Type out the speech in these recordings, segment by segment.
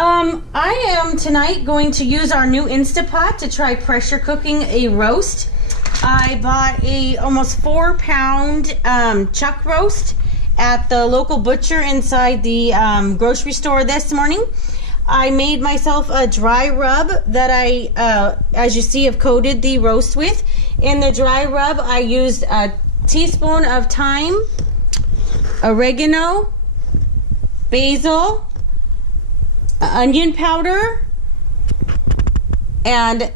I am tonight going to use our new Instapot to try pressure cooking a roast. I bought a almost 4-pound chuck roast at the local butcher inside the grocery store this morning. I made myself a dry rub that I, as you see, have coated the roast with. In the dry rub, I used a teaspoon of thyme, oregano, basil, onion powder, and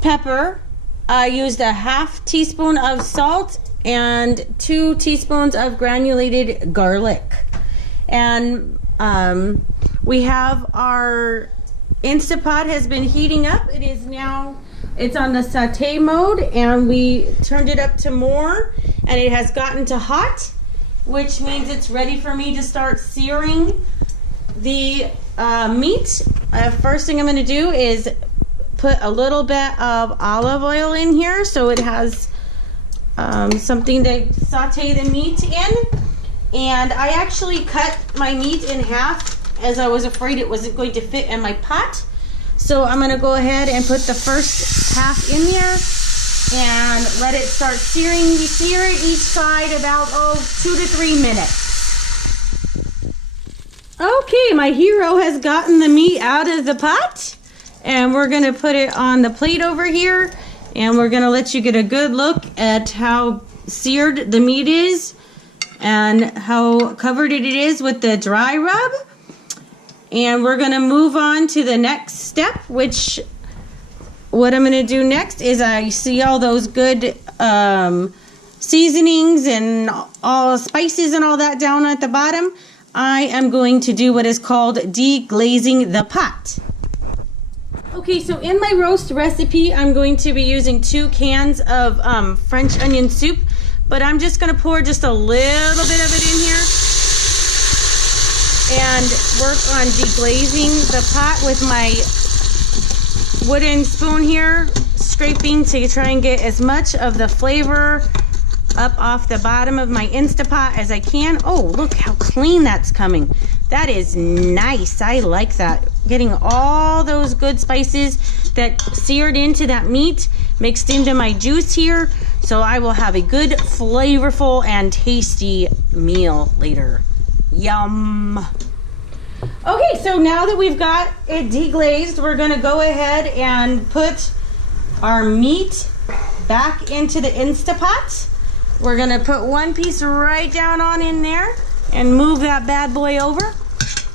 pepper. I used a half teaspoon of salt and 2 teaspoons of granulated garlic. And we have our Instapot has been heating up. It is now, it's on the saute mode, and we turned it up to more, and it has gotten to hot, which means it's ready for me to start searing the meat. First thing I'm going to do is put a little bit of olive oil in here so it has something to saute the meat in. And I actually cut my meat in half as I was afraid it wasn't going to fit in my pot. So I'm going to go ahead and put the first half in there and let it start searing. We sear it each side about 2 to 3 minutes. Okay, my hero has gotten the meat out of the pot, and we're going to put it on the plate over here, and we're going to let you get a good look at how seared the meat is and how covered it is with the dry rub. And we're going to move on to the next step, which what I'm going to do next is I see all those good seasonings and all spices and all that down at the bottom. I am going to do what is called deglazing the pot. Okay, so in my roast recipe, I'm going to be using 2 cans of French onion soup, but I'm just going to pour just a little bit of it in here and work on deglazing the pot with my wooden spoon here, scraping to try and get as much of the flavor up off the bottom of my Instapot as I can. Oh, look how clean that's coming. That is nice. I like that. Getting all those good spices that seared into that meat mixed into my juice here, so I will have a good, flavorful, and tasty meal later. Yum. Okay, so now that we've got it deglazed, we're gonna go ahead and put our meat back into the Instapot. We're gonna put one piece right down on in there and move that bad boy over.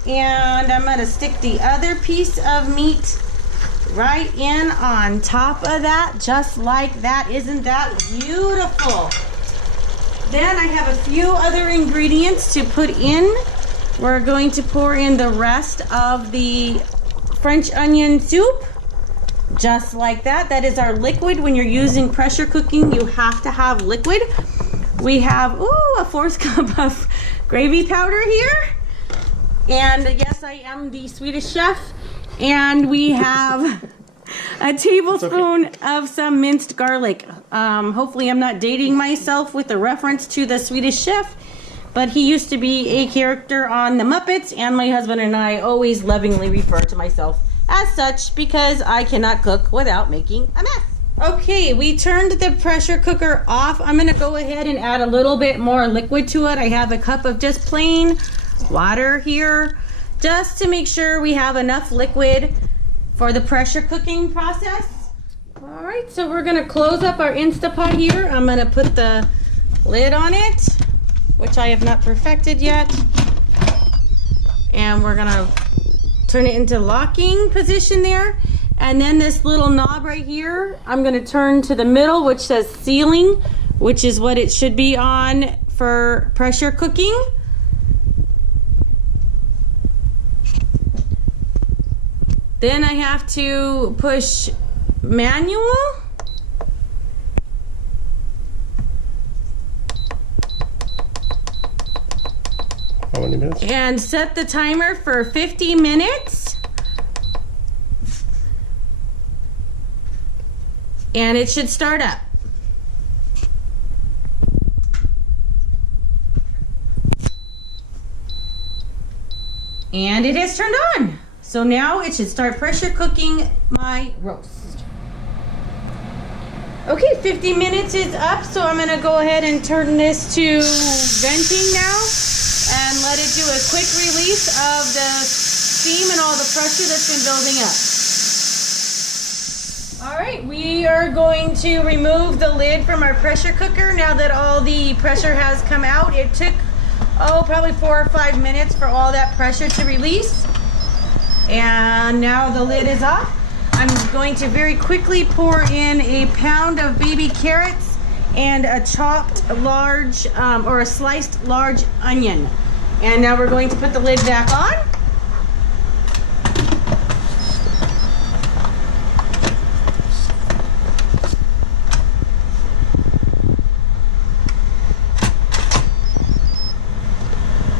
And I'm gonna stick the other piece of meat right in on top of that, just like that. Isn't that beautiful? Then I have a few other ingredients to put in. We're going to pour in the rest of the French onion soup, just like that. That is our liquid. When you're using pressure cooking, you have to have liquid. We have, a 4th cup of gravy powder here. And yes, I am the Swedish chef. And we have a tablespoon of some minced garlic. Hopefully I'm not dating myself with a reference to the Swedish chef, but he used to be a character on the Muppets, and my husband and I always lovingly refer to myself as such because I cannot cook without making a mess. Okay, we turned the pressure cooker off. I'm gonna go ahead and add a little bit more liquid to it. I have a cup of just plain water here, just to make sure we have enough liquid for the pressure cooking process. All right, so we're gonna close up our Instapot here. I'm gonna put the lid on it, which I have not perfected yet. And we're gonna turn it into locking position there. And then this little knob right here, I'm gonna turn to the middle, which says sealing, which is what it should be on for pressure cooking. Then I have to push manual. How many minutes? And set the timer for 50 minutes. And it should start up. And it has turned on. So now it should start pressure cooking my roast. Okay, 50 minutes is up, so I'm gonna go ahead and turn this to venting now and let it do a quick release of the steam and all the pressure that's been building up. All right, we are going to remove the lid from our pressure cooker now that all the pressure has come out. It took, probably 4 or 5 minutes for all that pressure to release. And now the lid is off. I'm going to very quickly pour in a pound of baby carrots and a chopped large, or a sliced large onion. And now we're going to put the lid back on.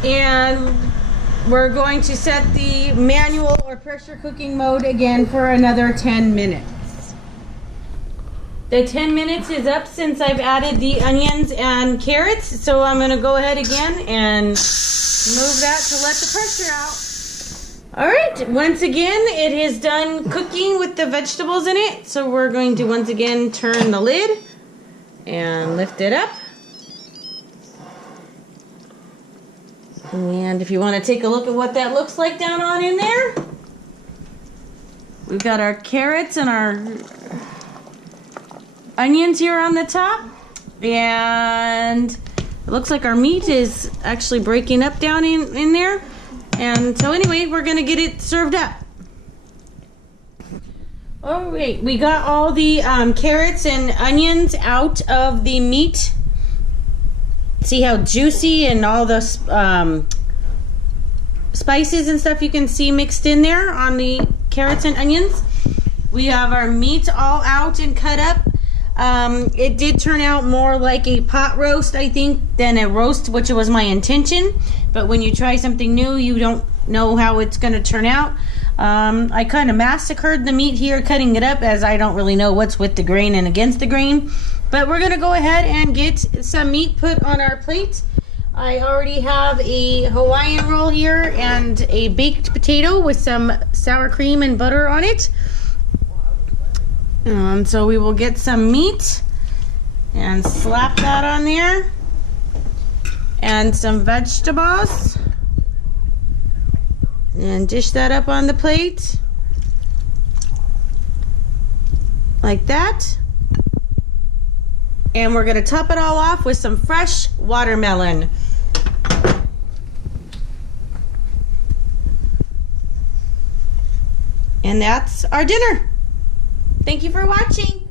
And we're going to set the manual or pressure cooking mode again for another 10 minutes. The 10 minutes is up since I've added the onions and carrots, so I'm going to go ahead again and move that to let the pressure out. All right, once again, it is done cooking with the vegetables in it, so we're going to once again turn the lid and lift it up. And if you want to take a look at what that looks like down on in there, we've got our carrots and our onions here on the top. And it looks like our meat is actually breaking up down in there. And so anyway, we're going to get it served up. All right, we got all the carrots and onions out of the meat. See how juicy and all the spices and stuff you can see mixed in there on the carrots and onions. We have our meat all out and cut up. It did turn out more like a pot roast, I think, than a roast, which was my intention. But when you try something new, you don't know how it's going to turn out. I kind of massacred the meat here, cutting it up, as I don't really know what's with the grain and against the grain. But we're going to go ahead and get some meat put on our plate. I already have a Hawaiian roll here and a baked potato with some sour cream and butter on it. So we will get some meat and slap that on there. And some vegetables. And dish that up on the plate. Like that. And we're going to top it all off with some fresh watermelon. And that's our dinner. Thank you for watching.